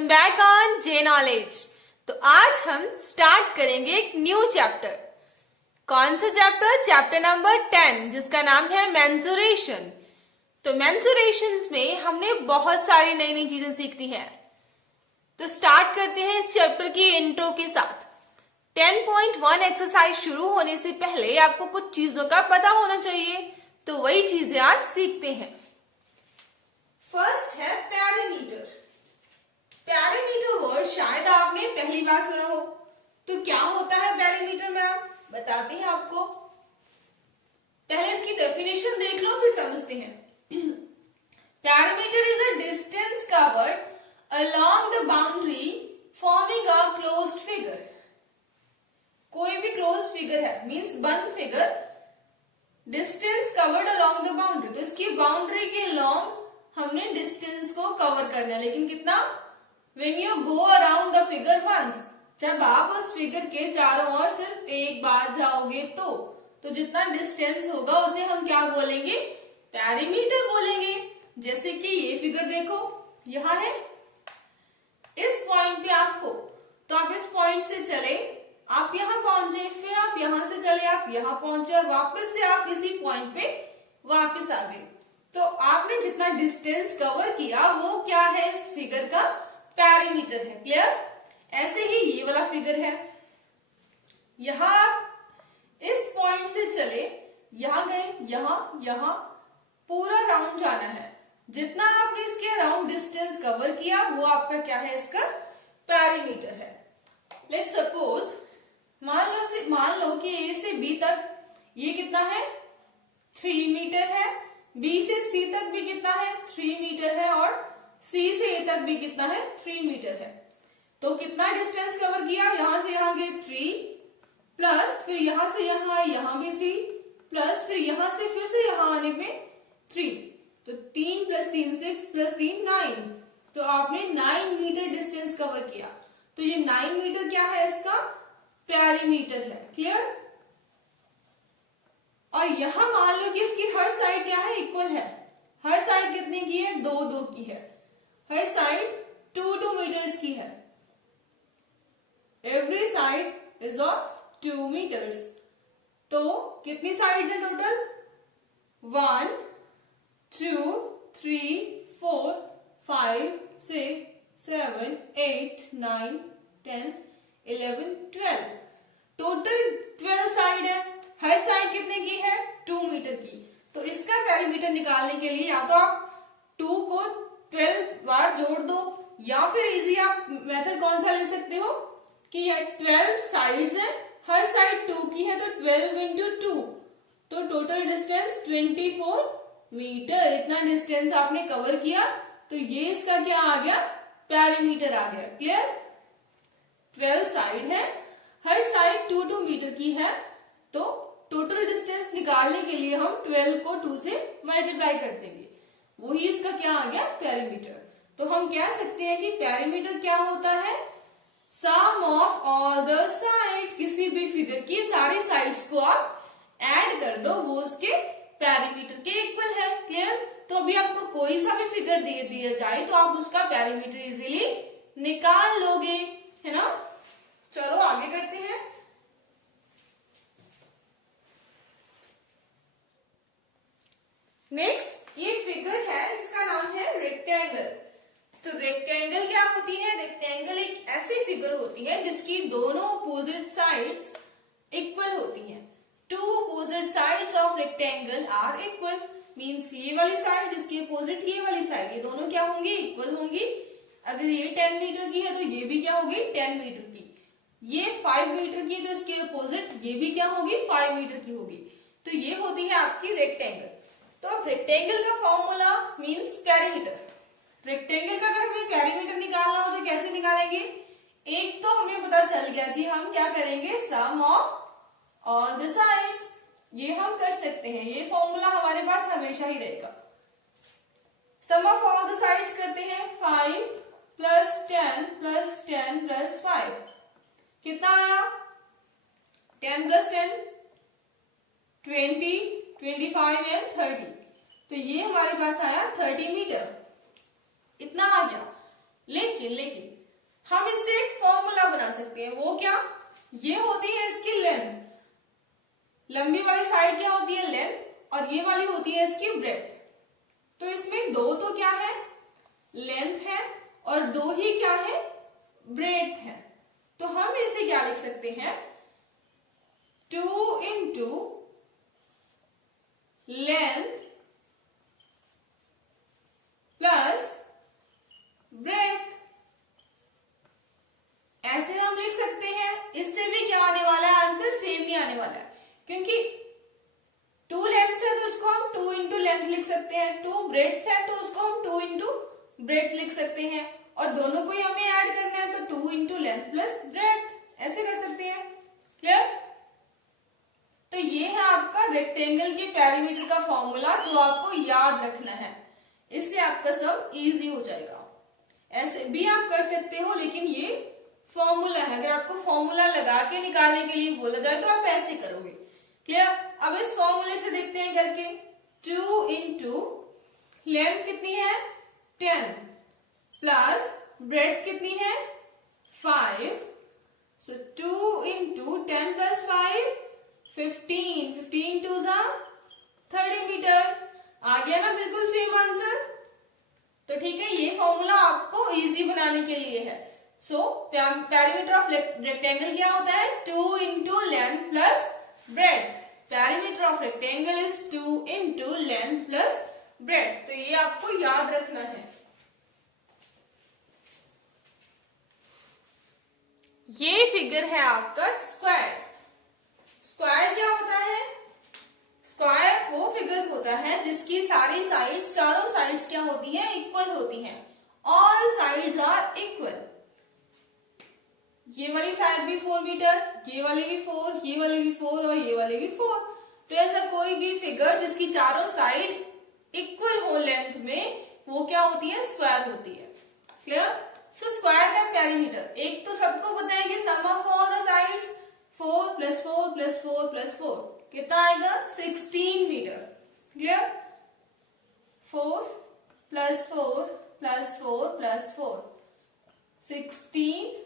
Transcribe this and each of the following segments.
Welcome back on J knowledge. तो आज हम स्टार्ट करेंगे एक न्यू चैप्टर। कौन सा चैप्टर? चैप्टर नंबर 10 जिसका नाम है मेंसुरेशन। तो मेंसुरेशंस में हमने बहुत सारी नई नई चीजें सीखनी है। तो स्टार्ट करते हैं इस चैप्टर की इंट्रो के साथ। 10.1 एक्सरसाइज शुरू होने से पहले आपको कुछ चीजों का पता होना चाहिए, तो वही चीजें आज सीखते हैं। फर्स्ट है पैरामीटर। पैरामीटर वर्ड शायद आपने पहली बार सुना हो। तो क्या होता है पैरामीटर मैम? बताते हैं आपको। पहले इसकी डेफिनेशन देख लो फिर समझते हैं। Parameter is a distance covered along the boundary forming a closed figure। कोई भी क्लोज फिगर है मींस बंद figure, distance covered along the boundary। तो इसकी बाउंड्री के लॉन्ग हमने डिस्टेंस को कवर करना है, लेकिन कितना? When you go around the figure once, जब आप उस फिगर के चारों ओर सिर्फ एक बार जाओगे तो जितना डिस्टेंस होगा उसे हम क्या बोलेंगे? पैरीमीटर बोलेंगे। जैसे कि ये फिगर देखो, यहाँ है, इस पॉइंट पे आप हो तो आप इस पॉइंट से चले, आप यहाँ पहुंचे, फिर आप यहाँ से चले, आप यहाँ पहुंचे और वापस से आप इसी पॉइंट पे वापस आ गए। तो आपने जितना डिस्टेंस कवर किया वो क्या है? इस फिगर का पैरीमीटर है। क्लियर? ऐसे ही ये वाला फिगर है, यहां आप इस पॉइंट से चले, यहां गए, यहां पूरा राउंड जाना है। जितना आपने इसके अराउंड डिस्टेंस कवर किया वो आपका क्या है? इसका पैरीमीटर है। लेट्स सपोज मान लो कि ए से बी तक ये कितना है? 3 मीटर है। बी से सी तक भी कितना है? 3 मीटर है। और सी से ए तक भी कितना है? 3 मीटर है। तो कितना डिस्टेंस कवर किया? यहां से यहां गए 3 प्लस फिर यहां से यहां आए, यहां भी 3 प्लस फिर यहां से फिर से यहां आने पे 3। तो 3 प्लस 3 6 प्लस 3 9। तो आपने 9 मीटर डिस्टेंस कवर किया। तो ये 9 मीटर क्या है? इसका पैरीमीटर है। क्लियर? और यहां मान लो कि इसकी हर साइड क्या है? इक्वल है। हर साइड कितने की है? 2 की है। हर साइड 2 मीटर्स की है। Every side is of 2 metres. तो कितनी साइड्स है टोटल? 1 2 3 4 5 6 7 8 9 10 11 12। टोटल 12 साइड है। हर साइड कितने की है? 2 मीटर की। तो इसका पैरीमीटर निकालने के लिए या तो आप 2 को 12 बार जोड़ दो, या फिर इजी आप मेथड कौन सा ले सकते हो कि ये 12 साइड्स है, हर साइड 2 की है, तो 12 इंटू 2, तो टोटल डिस्टेंस 24 मीटर। इतना डिस्टेंस आपने कवर किया, तो ये इसका क्या आ गया? पैरीमीटर आ गया। क्लियर? 12 साइड है, हर साइड 2 मीटर की है, तो टोटल डिस्टेंस निकालने के लिए हम 12 को 2 से मल्टीप्लाई कर देंगे। वही इसका क्या आ गया? पैरीमीटर। तो हम कह सकते हैं कि पैरीमीटर क्या होता है? सम ऑफ ऑल द साइड्स। किसी भी फिगर की सारी साइड्स को आप ऐड कर दो, वो उसके पैरीमीटर के इक्वल है। क्लियर? तो अभी आपको कोई सा भी फिगर दे दिया जाए तो आप उसका पैरीमीटर इजीली निकाल लोगे, है ना? चलो आगे करते हैं। नेक्स्ट ये फिगर है, इसका नाम है रेक्टेंगल। तो रेक्टेंगल क्या होती है? रेक्टेंगल एक ऐसी फिगर होती है जिसकी दोनों अपोजिट साइड्स इक्वल होती हैं। 2 opposite sides of rectangle are equal. Means ये वाली साइड, इसके अपोजिट ये वाली साइड, ये दोनों क्या होंगी? इक्वल होंगी। अगर ये 10 मीटर की है तो ये भी क्या होगी? 10 मीटर की। ये 5 मीटर की तो इसके अपोजिट ये भी क्या होगी? 5 मीटर की होगी। तो ये होती है आपकी रेक्टेंगल। तो अब रेक्टेंगल का फॉर्मूला मींस पैरीमीटर। रेक्टेंगल का अगर हमें पैरीमीटर निकालना हो तो कैसे निकालेंगे? एक तो हमें पता चल गया जी, हम क्या करेंगे? सम ऑफ ऑल द साइड्स। ये हम कर सकते हैं, ये फॉर्मूला हमारे पास हमेशा ही रहेगा। सम ऑफ ऑल द साइड्स करते हैं, 5 प्लस 10 प्लस 10 प्लस 5 कितना आया? 10 प्लस 10 20 25 एंड 30। तो ये हमारे पास आया 30 मीटर। इतना आ गया। लेकिन हम इससे एक फॉर्मूला बना सकते हैं। वो क्या, ये होती है इसकी लेंथ, लंबी वाली साइड क्या होती है लेंथ, और ये वाली होती है इसकी ब्रेड्थ। तो इसमें दो तो क्या है लेंथ है और दो ही क्या है ब्रेड्थ है। तो हम इसे क्या लिख सकते हैं 2 इंटू लेंथ प्लस ब्रेड्थ, ऐसे हम लिख सकते हैं। इससे भी क्या आने वाला है आंसर सेम ही आने वाला है, क्योंकि 2 लेंथ है तो उसको हम 2 इंटू लेंथ लिख सकते हैं, 2 ब्रेड्थ है तो उसको हम 2 इंटू ब्रेड्थ लिख सकते हैं, और दोनों को ही हमें ऐड करना है तो 2 इंटू लेंथ प्लस ब्रेड्थ ऐसे कर सकते हैं। क्लियर? तो ये है आपका रेक्टेंगल के पेरीमीटर का फॉर्मूला जो आपको याद रखना है, इससे आपका सब इजी हो जाएगा। ऐसे भी आप कर सकते हो, लेकिन ये फॉर्मूला है, अगर आपको फॉर्मूला लगा के निकालने के लिए बोला जाए तो आप ऐसे करोगे। क्लियर? अब इस फॉर्मूले से देखते हैं करके, 2 इंटू लेंथ कितनी है 10 प्लस ब्रेड्थ कितनी है 5, सो 2 इंटू 10 प्लस 5 15, 15 टू 30 मीटर। आ गया ना बिल्कुल सेम आंसर। तो ठीक है, ये फॉर्मूला आपको इजी बनाने के लिए है। सो पेरीमीटर ऑफ रेक्टेंगल क्या होता है 2 into length plus breadth. Perimeter of rectangle is 2 into length plus breadth. तो ये आपको याद रखना है। ये फिगर है आपका स्क्वायर। स्क्वायर क्या होता है, स्क्वायर वो फिगर होता है जिसकी सारी साइड्स, चारों साइड्स क्या होती हैं इक्वल होती हैं। All sides are equal. ये वाली साइड भी 4 मीटर, ये वाली भी 4, ये वाली भी 4 और ये वाली भी 4। तो ऐसा कोई भी फिगर जिसकी चारों साइड इक्वल हो लेंथ में, वो क्या होती है स्क्वायर होती है। क्लियर? सो स्क्वायर का पेरीमीटर एक तो सबको पता है कि sum of all the sides 4 plus 4 plus 4 plus 4 कितना आएगा 16 metre. Clear? 4 plus 4 plus 4 plus 4 16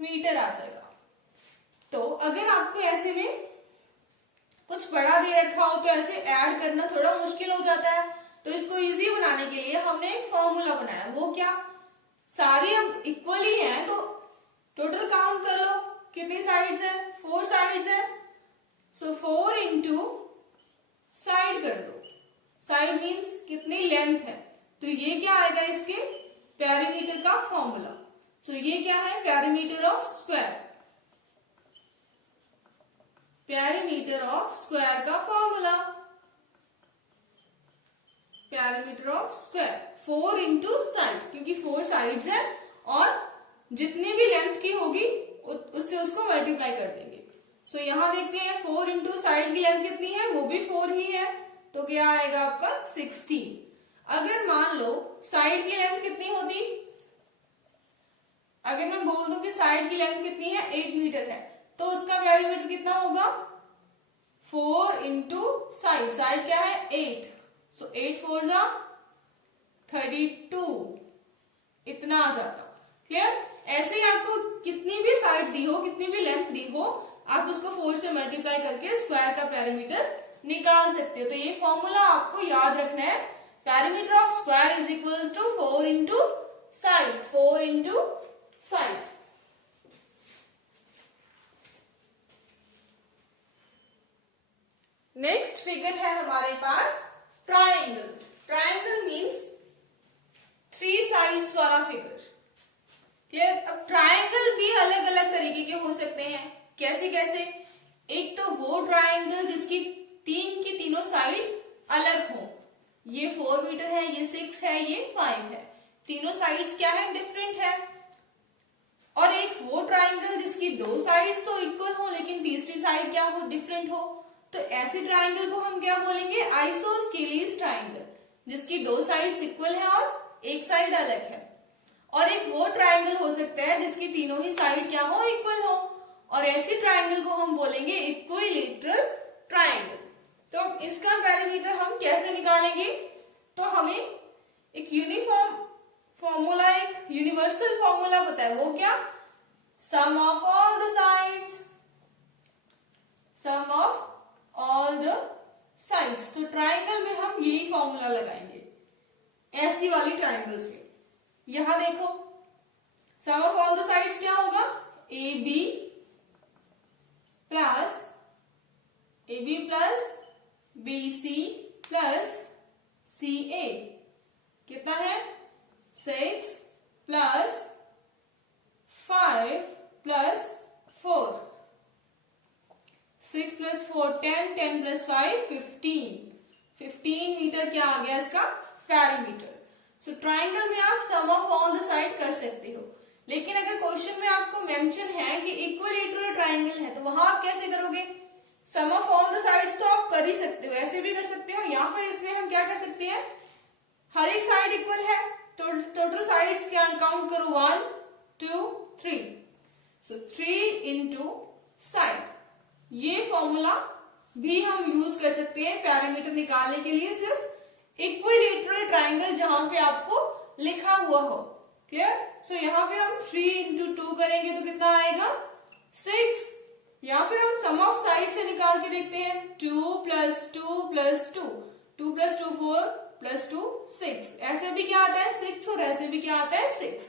metre आ जाएगा। तो अगर आपको ऐसे में कुछ बड़ा दे रखा हो तो ऐसे ऐड करना थोड़ा मुश्किल हो जाता है। तो इसको इजी बनाने के लिए हमने एक फॉर्मूला बनाया। वो क्या, सारी अब इक्वल ही है तो टोटल काउंट कर लो कितनी साइड्स है 4 साइड्स है। सो 4 इंटू साइड कर दो, साइड मीन्स कितनी लेंथ है, तो ये क्या आएगा इसके पेरीमीटर का फॉर्मूला। सो ये क्या है perimeter of square, perimeter of square का formula, perimeter of square 4 into side, क्योंकि 4 साइड्स है और जितनी भी लेंथ की होगी उससे उसको मल्टीप्लाई कर देंगे। सो यहां देखते हैं 4 इंटू साइड की लेंथ कितनी है, वो भी 4 ही है, तो क्या आएगा आपका 16। अगर मान लो साइड की लेंथ कितनी होती, अगर मैं बोल दूं कि साइड की लेंथ कितनी है 8 मीटर है, तो उसका पेरीमीटर कितना होगा 4 इंटू साइड, साइड क्या है 8, सो 8 4 जा 32, इतना आ जाता। क्लियर? ऐसे ही आपको कितनी भी साइड दी हो, कितनी भी लेंथ दी हो, आप उसको 4 से मल्टीप्लाई करके स्क्वायर का पेरीमीटर निकाल सकते हो। तो ये फॉर्मूला आपको याद रखना है, perimeter of square is equal to 4 into side, 4 into side. Next figure है हमारे पास ट्राइंगल। ट्राइंगल मीन्स 3 साइड्स वाला फिगर। क्लियर? अब ट्राइंगल भी अलग अलग तरीके के हो सकते हैं। कैसे कैसे? एक तो वो ट्राइंगल जिसकी तीनों साइड अलग हो, ये 4 मीटर है, ये 6 है, ये 5 है, तीनों साइड्स क्या है डिफरेंट है। और एक वो ट्राइंगल जिसकी 2 साइड्स तो इक्वल हो लेकिन तीसरी साइड क्या हो डिफरेंट हो, तो ऐसे ट्राइंगल को हम क्या बोलेंगे आइसोस्केलिस ट्राइंगल, जिसकी 2 साइड्स इक्वल है और एक साइड अलग है। और एक वो ट्राइंगल हो सकता है जिसकी तीनों ही साइड क्या हो इक्वल हो, और ऐसे ट्राइंगल को हम बोलेंगे इक्विलैटरल ट्राइंगल। तो इसका पेरीमीटर हम कैसे निकालेंगे, तो हमें एक यूनिफॉर्म फॉर्मूला एक यूनिवर्सल फॉर्मूला पता है, वो क्या? Sum of all the sides, sum of all the sides. तो ट्राइंगल में हम यही फॉर्मूला लगाएंगे, ऐसी वाली ट्राइंगल्स में। यहां देखो sum of all the sides क्या होगा? A B plus B C plus C A कितना है? 6 plus 5 plus 4, 6 plus 4 10, 10 plus 5 15 metre क्या आ गया इसका? पैरीमीटर। सो ट्राइंगल में आप sum of all the side कर सकते हो, लेकिन अगर क्वेश्चन में आपको मेंशन है कि इक्विलैटरल ट्राइंगल है तो वहां आप कैसे करोगे? सम ऑफ ऑल द साइड्स तो आप कर ही सकते हो, ऐसे भी कर सकते हो, या फिर इसमें हम क्या कर सकते हैं, हर एक साइड इक्वल है तो टोटल साइड्स क्या काउंट करो? 1 2 3, सो 3 इंटू साइड। ये फॉर्मूला भी हम यूज कर सकते हैं पैरामीटर निकालने के लिए, सिर्फ इक्विलैटरल ट्राइंगल जहां पे आपको लिखा हुआ हो। क्लियर? सो यहाँ पे हम 3 इंटू 2 करेंगे तो कितना आएगा? 6। या फिर हम सम ऑफ साइड से निकाल के देखते हैं, 2 प्लस 2 प्लस 2, 2 प्लस 2 4 प्लस 2 6, ऐसे भी क्या आता है? 6, और ऐसे भी क्या आता है? 6।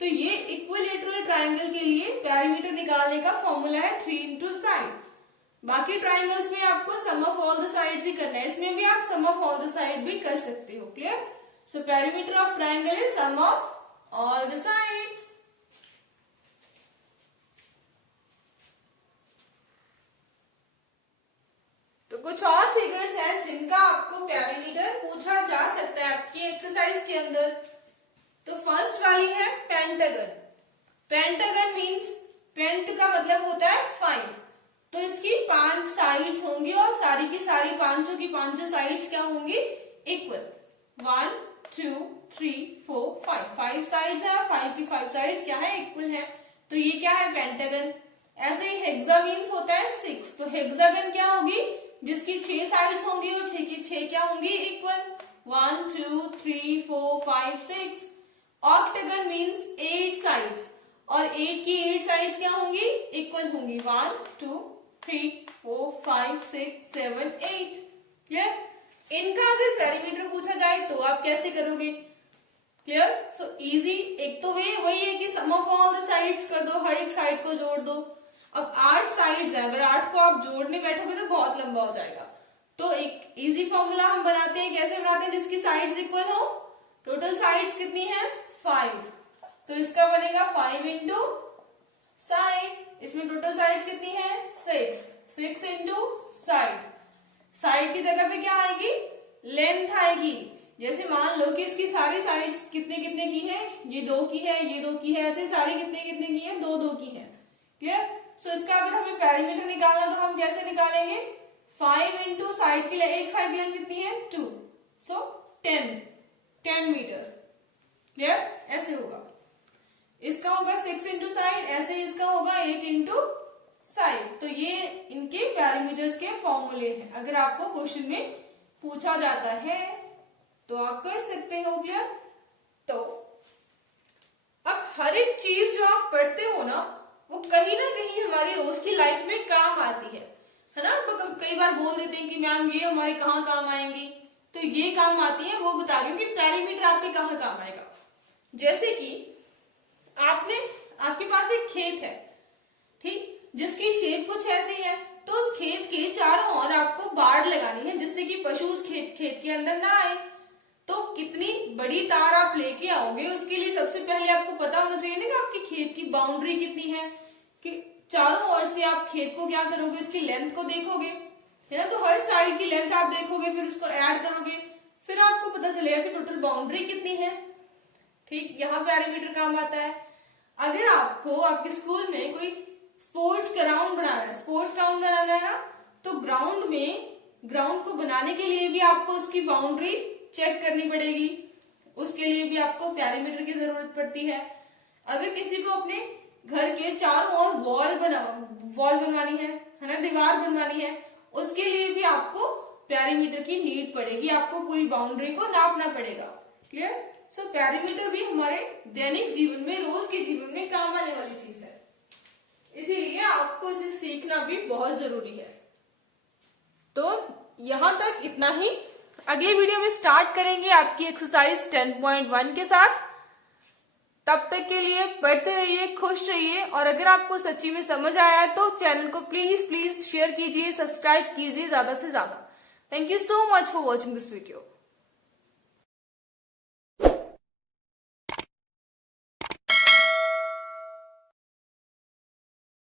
तो ये इक्विलैटरल ट्राइंगल के लिए पैरामीटर निकालने का फॉर्मूला है 3 इंटू साइड। बाकी ट्राइंगल्स में आपको sum of all the sides ही करना है, इसमें भी आप sum of all the side भी कर सकते हो। Clear? So parameter of triangle is sum of all the sides। तो कुछ और फिगर्स हैं जिनका आपको पैरामीटर पूछा जा सकता है आपकी एक्सरसाइज के अंदर। तो फर्स्ट वाली है पेंटागन। पेंटागन मींस पेंट का मतलब होता है 5, तो इसकी 5 साइड्स होंगी और सारी की सारी पांचों की पांचों साइड्स क्या होंगी? इक्वल। 1 2 3 4 5 साइड्स है, 5 की 5 साइड्स क्या है? इक्वल है। तो ये क्या है? पेंटागन। ऐसे ही हेक्सा मीन्स होता है 6, तो हेक्सागन क्या होगी? जिसकी 6 साइड्स होंगी और 6 की 6 क्या होंगी? इक्वल। 1 2 3 4 5 6। ऑक्टागन मीन्स 8 साइड्स, और 8 की 8 साइड्स क्या होंगी? इक्वल होंगी। 1 2 3 4 5 6 7 8। क्लियर? इनका अगर पेरीमीटर पूछा जाए तो आप कैसे करोगे? क्लियर? So easy. एक तो वे वही है कि sum of all the sides कर दो, हर एक साइड को जोड़ दो। अब 8 साइड्स है, अगर 8 को आप जोड़ने बैठोगे तो बहुत लंबा हो जाएगा, तो एक इजी फॉर्मूला हम बनाते हैं। कैसे बनाते हैं? जिसकी साइड्स इक्वल हो। टोटल साइड्स कितनी है? 5, तो इसका बनेगा 5 इंटू साइड। इसमें टोटल साइड्स कितनी है? 6 इंटू साइड। साइड की जगह पे क्या आएगी? लेंथ आएगी। जैसे मान लो कि इसकी सारी साइड्स कितने कितने की है? ये 2 की है, ये 2 की है, ऐसे सारी कितने कितने की है? 2 2 की है। क्लियर? सो इसका अगर हमें पैरीमीटर निकालना तो हम कैसे निकालेंगे? 5 इंटू साइड की एक साइड लेंथ कितनी है? 2, सो 10 मीटर। क्लियर? ऐसे होगा। इसका होगा 6 इंटू साइड, ऐसे इसका होगा 8 इंटू साइड। तो ये इनके पैरामीटर्स के फॉर्मूले हैं। अगर आपको क्वेश्चन में पूछा जाता है तो आप कर सकते हो। क्लियर? तो अब हर एक चीज जो आप पढ़ते हो ना, वो कहीं ना कहीं हमारी रोज की लाइफ में काम आती है ना। कई बार बोल देते हैं कि मैम ये हमारे कहाँ काम आएंगी, तो ये काम आती है, वो बता रही हूँ कि पैरीमीटर आपके कहाँ काम आएगा। जैसे कि आपके पास एक खेत है, ठीक, जिसकी शेप कुछ ऐसी है, तो उस खेत के चारों ओर आपको बाड़ लगानी है जिससे कि पशु उस खेत के अंदर ना आए। तो कितनी बड़ी तार आप लेके आओगे, उसके लिए सबसे पहले आपको पता होना चाहिए ना कि आपके खेत की बाउंड्री कितनी है, कि चारों ओर से आप खेत को क्या करोगे? उसकी लेंथ को देखोगे, है ना। तो हर साइड की लेंथ आप देखोगे, फिर उसको ऐड करोगे, फिर आपको पता चलेगा कि टोटल बाउंड्री कितनी है। ठीक, यहाँ पैरामीटर काम आता है। अगर आपको आपके स्कूल में कोई स्पोर्ट्स ग्राउंड बनाना है, स्पोर्ट्स ग्राउंड बनाना है ना, तो ग्राउंड को बनाने के लिए भी आपको उसकी बाउंड्री चेक करनी पड़ेगी, उसके लिए भी आपको पैरामीटर की जरूरत पड़ती है। अगर किसी को अपने घर के चारों ओर वॉल बनवानी है ना, दीवार बनवानी है, उसके लिए भी आपको पैरामीटर की नीड पड़ेगी, आपको पूरी बाउंड्री को नापना पड़ेगा। क्लियर? सो पैरामीटर भी हमारे दैनिक जीवन में, रोज के जीवन में काम आने वाली चीज है, इसीलिए आपको इसे सीखना भी बहुत जरूरी है। तो यहां तक इतना ही। अगले वीडियो में स्टार्ट करेंगे आपकी एक्सरसाइज 10.1 के साथ। तब तक के लिए पढ़ते रहिए, खुश रहिए, और अगर आपको सच्ची में समझ आया तो चैनल को प्लीज शेयर कीजिए, सब्सक्राइब कीजिए ज्यादा से ज्यादा। Thank you so much for watching this video.